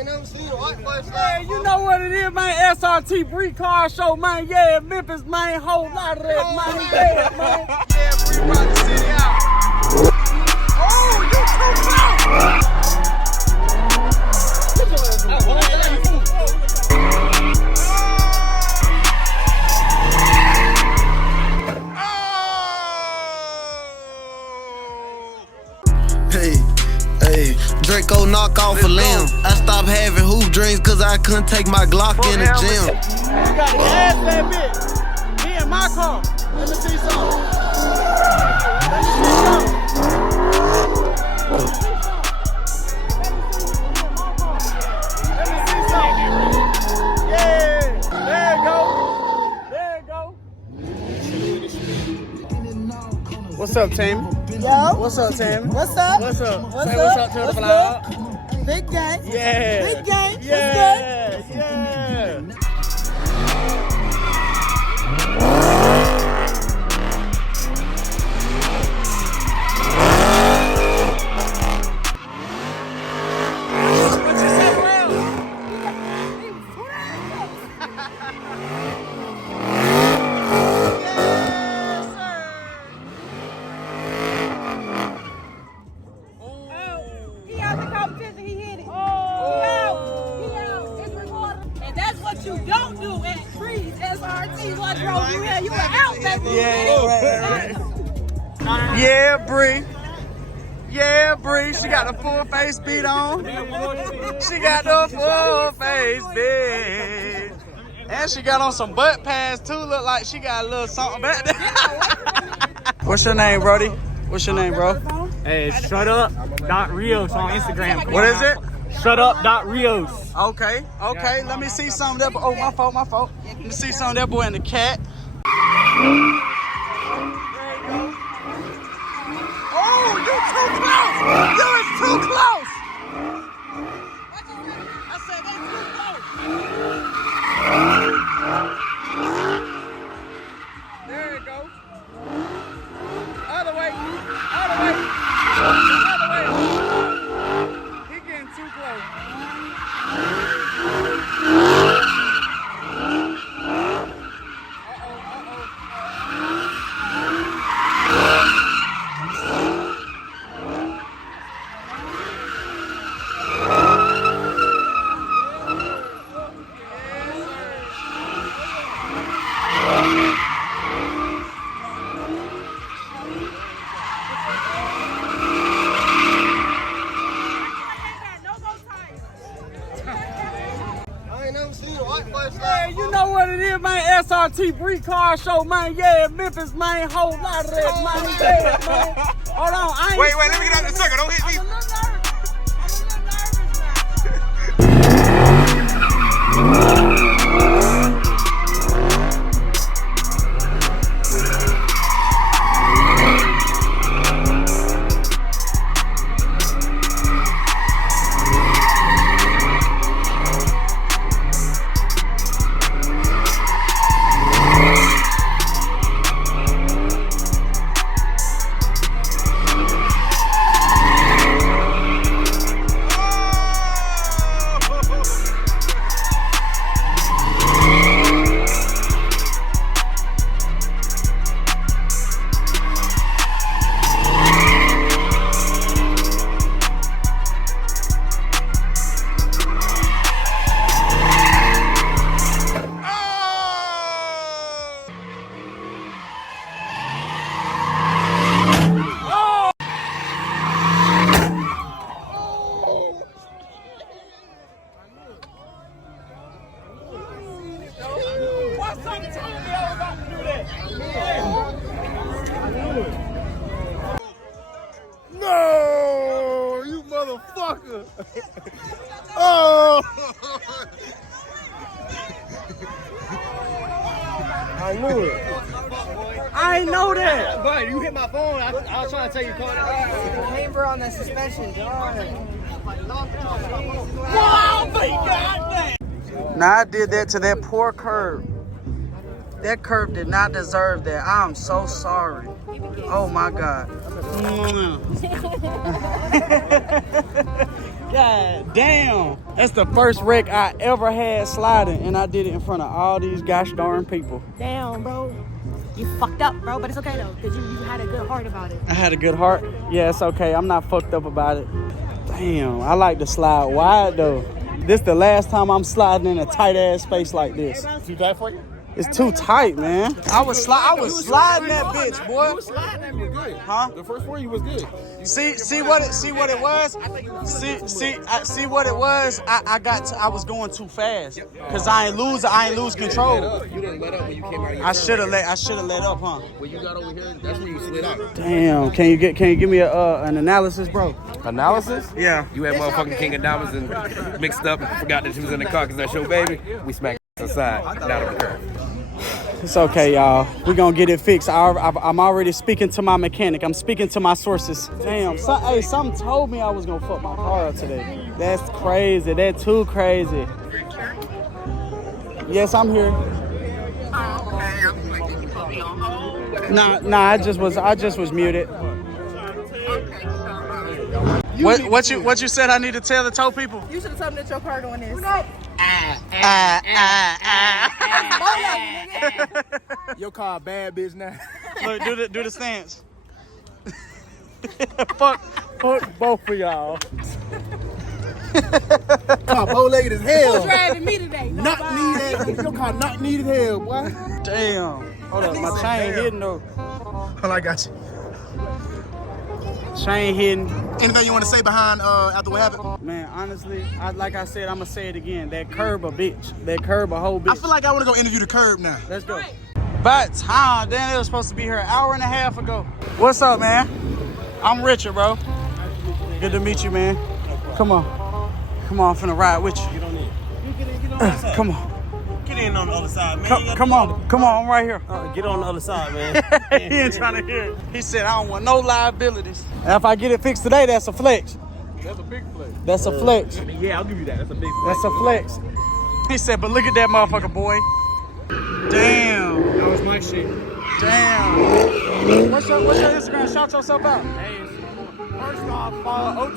ain't never seen a white boy slide. Hey, you know what it is, man? SRT Bree Car Show, man. Yeah, Memphis, man. Whole lot of that, man. Yeah, man. Yeah, Bree brought the city out. Oh, you too close! Hey, Draco knock off a limb. I stopped having hoop dreams cause I couldn't take my Glock in the gym. You gotta gas that bitch. Me in my car. Let me see something. Let me see something. Yeah, there you go. There you go. What's up, Tammy? Yo. What's up, Tammy? What's up? What's up? What's Say up? what's up to the vlog. Big gang. Yeah. Big gang. Yeah. What's Yeah. Yeah, Bree. Yeah, Bree. She got the full face beat on. She got the full face beat. And she got on some butt pads too. Look like she got a little something back there. What's your name, Brody? What's your name, bro? Hey, it's shutup.rios on Instagram. What is it? Shutup.rios. Okay, okay. Let me see some of that. Oh, my fault. Let me see some of that boy in the cat. Oh, you too close! You is too close! I said they too close. There you go. Other way. Other way. Other way. He getting too close. Hey, you know what it is, man? SRT Bree Car Show, man. Yeah, Memphis, man. Whole lot of that, man. Yeah, man. Hold on. Wait, let me get out the circle. Don't hit me. I'm a little No, you motherfucker. Oh. I knew it. I ain't know that. But you hit my phone. I was trying to tell you call it. Chamber on the suspension, John. Now I did that to that poor curb. That curb did not deserve that. I'm so sorry. Oh my God. God damn. That's the first wreck I ever had sliding, and I did it in front of all these gosh darn people. Damn, bro. You fucked up, bro, but it's okay though, because you had a good heart about it. I had a good heart. Yeah, it's okay. I'm not fucked up about it. Damn, I like to slide wide though. This the last time I'm sliding in a tight ass space like this. Too tight for you? It's too tight, man. I was sliding that bitch, boy. You was sliding and you were good. Huh? The first four you was good. See what it was. See what it was. I was going too fast because I ain't lose control. You didn't let up when you came out of your I should have let up, huh? When you got over here, that's when you slid out. Damn. Can you give me an analysis, bro? Analysis? Yeah. You had motherfucking King of Diamonds and mixed up and forgot that she was in the car because that's your baby. We smacked aside, down on the curb. It's okay, y'all. We're gonna get it fixed. I'm already speaking to my mechanic. I'm speaking to my sources. Damn, something told me I was gonna fuck my car up today. That's crazy. That's too crazy. Yes, I'm here. Nah, I just was muted. What you said I need to tell the tow people? You should have told me that your car doing this. Your car a bad bitch now. Look, do the stance. fuck both of y'all. Car bow-legged as hell. Who's driving me today? Not needed. Your car not needed hell, boy. Damn. Hold up, my chain hidden though. Well, I got you. Chain hidden. Anything you want to say behind after what happened? Man, honestly, like I said, I'm gonna say it again. That curb a bitch. That curb a whole bitch. I feel like I want to go interview the curb now. Let's go. But time, damn, it was supposed to be here an hour and a half ago. What's up, man? I'm Richard, bro. Good to meet you, man. Come on, I'm finna ride with you. Get on in. Come on. Get in on the other side, man. Come on, I'm right here. Get on the other side, man. He ain't trying to hear it. He said, I don't want no liabilities. And if I get it fixed today, that's a flex. That's a big flex. That's a flex. Yeah, I'll give you that. That's a big That's a flex. He said, but look at that motherfucker, boy. Damn. That was my shit. Damn. What's your Instagram? Shout yourself out. Hey, first off, follow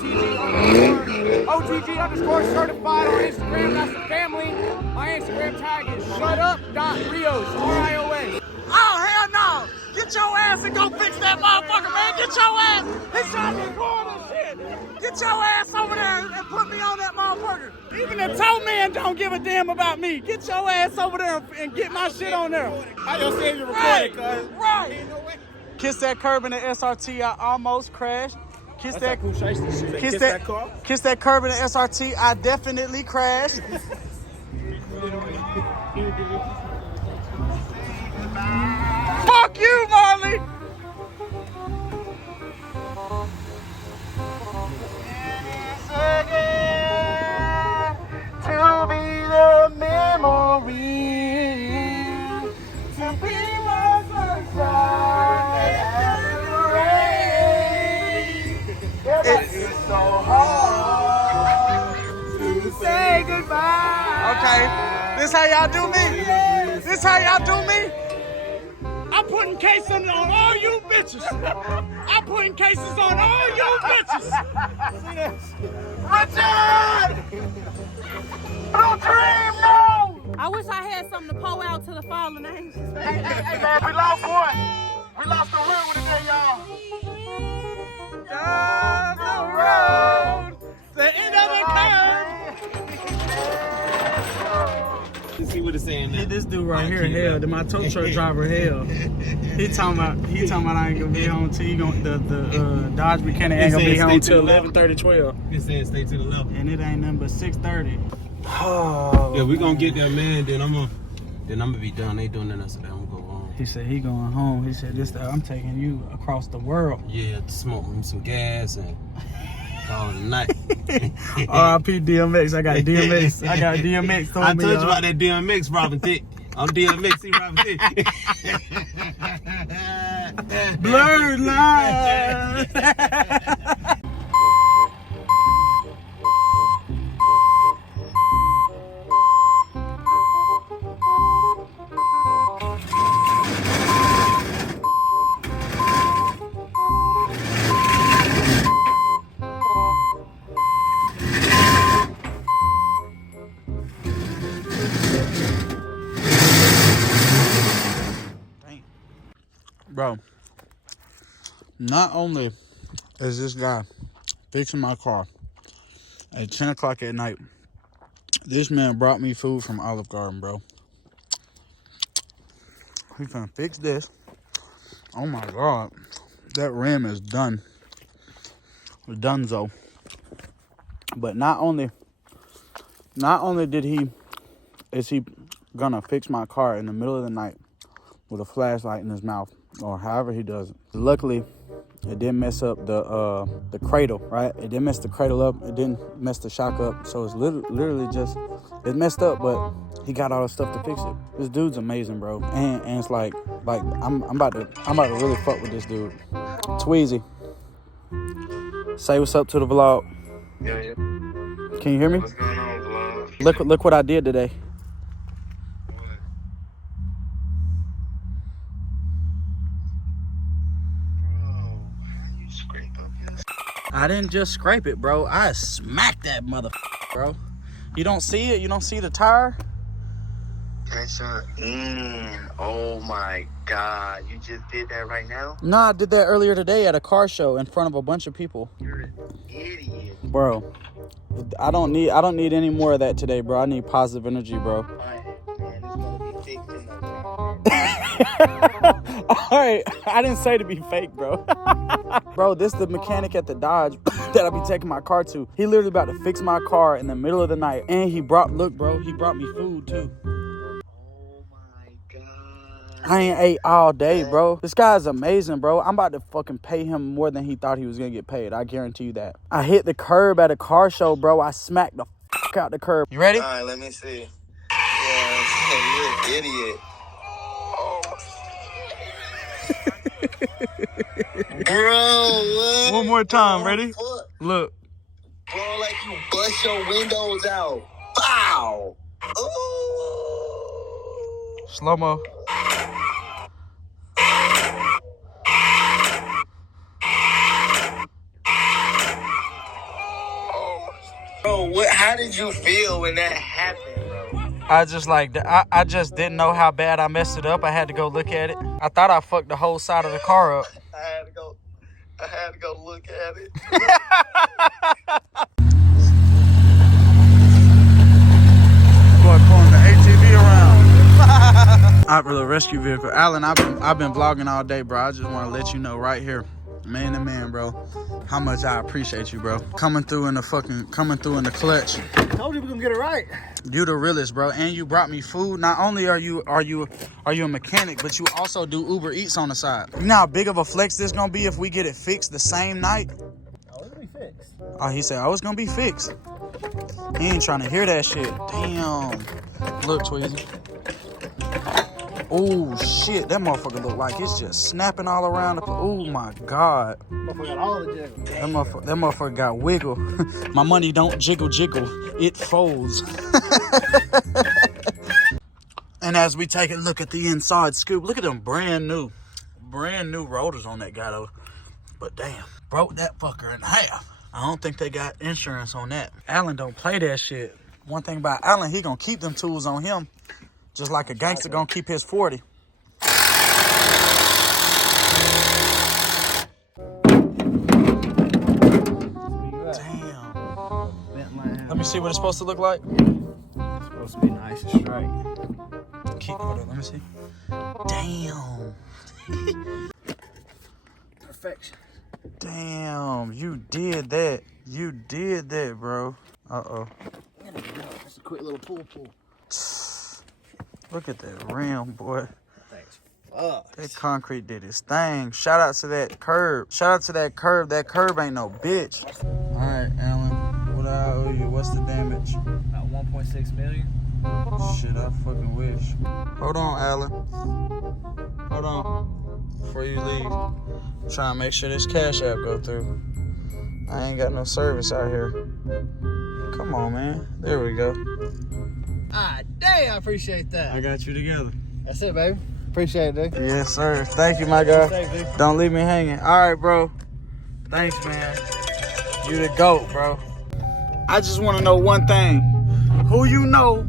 OTG underscore certified on Instagram. That's the family. My Instagram tag is shutup.rios, R-I-O-S. Oh, hell no. Get your ass and go fix that motherfucker, man. Get your ass. He's trying to record this shit. Get your ass over there and put me on that motherfucker. Even the tow man don't give a damn about me. Get your ass over there and get my shit on there. I just said you recorded, cuz. Right. Kiss that curb in the SRT. I almost crashed. Kiss that curb in the SRT. I definitely crashed. Fuck you, Marley. To be the memory, to be my sunshine and rain. It's so hard to say goodbye. Okay, this how y'all do me? This how y'all do me? I'm putting cases on all you bitches. I'm putting cases on all you bitches. See this? Richard! Don't dream, no! I wish I had something to pull out to the fallen angels. Hey, man, we lost one. We lost the real one today, y'all. Down the road, the end of the curve. You see what it's saying now. This dude right here, hell, my tow truck driver, hell. He talking about I ain't gonna be home till the Dodge mechanic ain't gonna be home till 11:30, It's saying stay to the left. and it ain't nothing but 6:30. Yeah, we gonna get there, man. Then I'm gonna be done. They doing that, so I'm gonna go home. He said he going home. He said I'm taking you across the world. Yeah, smoke some gas and call it a night. R.I.P. DMX. I got DMX. I told you about that DMX, Robin Thicke. I'm DMX, see Robin Thicke. Blurred line. Bro, not only is this guy fixing my car at 10 o'clock at night, this man brought me food from Olive Garden, bro. He finna fix this. Oh my God. That rim is done. Donezo. But not only is he gonna fix my car in the middle of the night with a flashlight in his mouth, or however he does it. Luckily, it didn't mess up the cradle, right? It didn't mess the cradle up. It didn't mess the shock up. So it's literally just, it's messed up, but he got all the stuff to fix it. This dude's amazing, bro. And it's like I'm about to really fuck with this dude. Tweezy, say what's up to the vlog. Yeah. Can you hear me? What's going on, vlog? Look what I did today. I didn't just scrape it, bro. I smacked that motherfucker, bro. You don't see it? You don't see the tire? Oh my God. You just did that right now? Nah, I did that earlier today at a car show in front of a bunch of people. You're an idiot. Bro, I don't need any more of that today, bro. I need positive energy, bro. Man, it's gonna be fixed in no Alright, I didn't say to be fake, bro. Bro, this is the mechanic at the Dodge that I be taking my car to. He literally about to fix my car in the middle of the night. And he brought me food too. Oh my God. I ain't ate all day, bro. This guy's amazing, bro. I'm about to fucking pay him more than he thought he was gonna get paid. I guarantee you that. I hit the curb at a car show, bro. I smacked the fuck out the curb. You ready? All right, let me see. Yeah, you're an idiot. Bro, what? One more time, ready? What? Look. Bro, like you bust your windows out. Bow. Ooh. Slow-mo. Bro, how did you feel when that happened, bro? I just didn't know how bad I messed it up. I had to go look at it. I thought I fucked the whole side of the car up. I had to go look at it. Boy, pulling the ATV around. Opera rescue vehicle. Alan, I've been vlogging all day, bro. I just want to let you know right here, man to man, bro, how much I appreciate you, bro. Coming through in the clutch. Told you we're gonna get it right. You the realest, bro. And you brought me food. Not only are you a mechanic, but you also do Uber Eats on the side. You know how big of a flex this gonna be if we get it fixed the same night? Oh, it'll be fixed. Oh, he said, it's gonna be fixed. He ain't trying to hear that shit. Damn. Look, Tweezy. Oh shit, that motherfucker look like it's just snapping all around. Oh my God. Motherfucker got all the jiggle. That motherfucker got wiggle. My money don't jiggle, it folds. And as we take a look at the inside scoop, look at them brand new rotors on that guy though. But damn, broke that fucker in half. I don't think they got insurance on that. Alan don't play that shit. One thing about Alan, he gonna keep them tools on him. Just like a gangster gonna keep his 40. Damn. Let me see what it's supposed to look like. It's supposed to be nice and straight. Hold on, let me see. Damn. Perfection. Damn, you did that. You did that, bro. Uh-oh. That's a quick little pull. Look at that rim, boy. Thanks. Fuck. That concrete did its thing. Shout out to that curb. That curb ain't no bitch. All right, Alan. What I owe you? What's the damage? About 1.6 million. Shit, I fucking wish. Hold on, Alan. Hold on. Before you leave, try and make sure this Cash App go through. I ain't got no service out here. Come on, man. There we go. Ah, damn, I appreciate that. I got you together. That's it, baby. Appreciate it, dude. Yes, sir. Thank you, my guy. Safe, dude. Don't leave me hanging. All right, bro. Thanks, man. You the GOAT, bro. I just want to know one thing. Who you know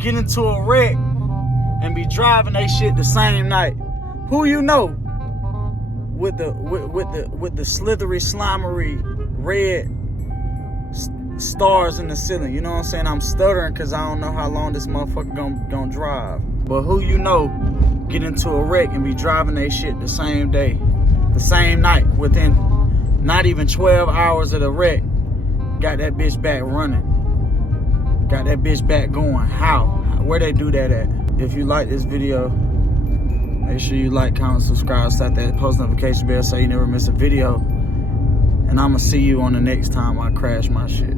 get into a wreck and be driving they shit the same night? Who you know? with the slithery, slimery red stars in the ceiling. You know what I'm saying? I'm stuttering because I don't know how long this motherfucker gonna drive. But who you know get into a wreck and be driving they shit the same day, the same night, within not even 12 hours of the wreck, got that bitch back running, got that bitch back going. How? Where they do that at? If you like this video, make sure you like, comment, subscribe, start that post notification bell so you never miss a video. And I'ma see you on the next time I crash my shit.